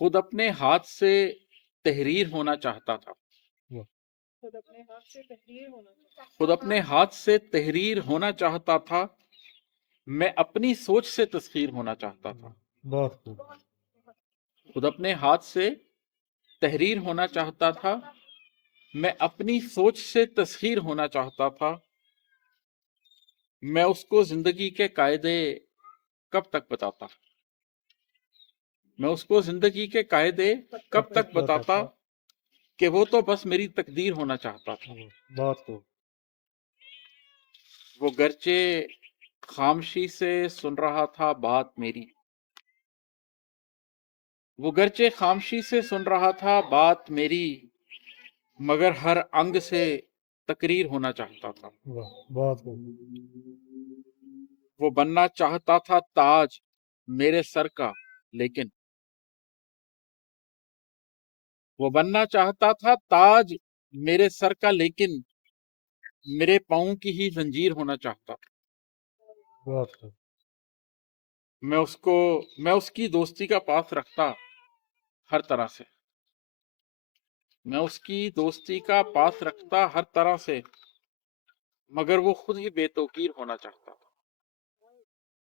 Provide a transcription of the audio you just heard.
خود اپنے ہاتھ سے تحریر ہونا چاہتا تھا خود اپنے ہاتھ سے تحریر ہونا چاہتا خود اپنے ہاتھ سے تحریر ہونا چاہتا تھا میں اپنی سوچ سے تسخیر ہونا چاہتا تھا بہت خوب. خود اپنے ہاتھ سے تحریر ہونا چاہتا تھا میں اپنی سوچ سے تسخیر ہونا چاہتا تھا میں اس کو زندگی کے قاعدے کب تک بتاتا میں اس کو زندگی کے قاعدے کب تک بتاتا کہ وہ تو بس میری تقدیر ہونا چاہتا تھا بہت خوب. وہ گرچہ خاموشی سے سن رہا تھا بات میری وہ گرچہ خاموشی سے سن رہا تھا بات میری مگر ہر انگ سے تقریر ہونا چاہتا تھا واہ، بہت خوب. وہ بننا چاہتا تھا تاج میرے سر کا لیکن وہ بننا چاہتا تھا تاج میرے سر کا لیکن میرے پاؤں کی ہی زنجیر ہونا چاہتا تھا بہت خوب. میں اس کی دوستی کا پاس رکھتا ہر طرح سے میں اس کی دوستی کا پاس رکھتا ہر طرح سے مگر وہ خود ہی بے توقیر ہونا چاہتا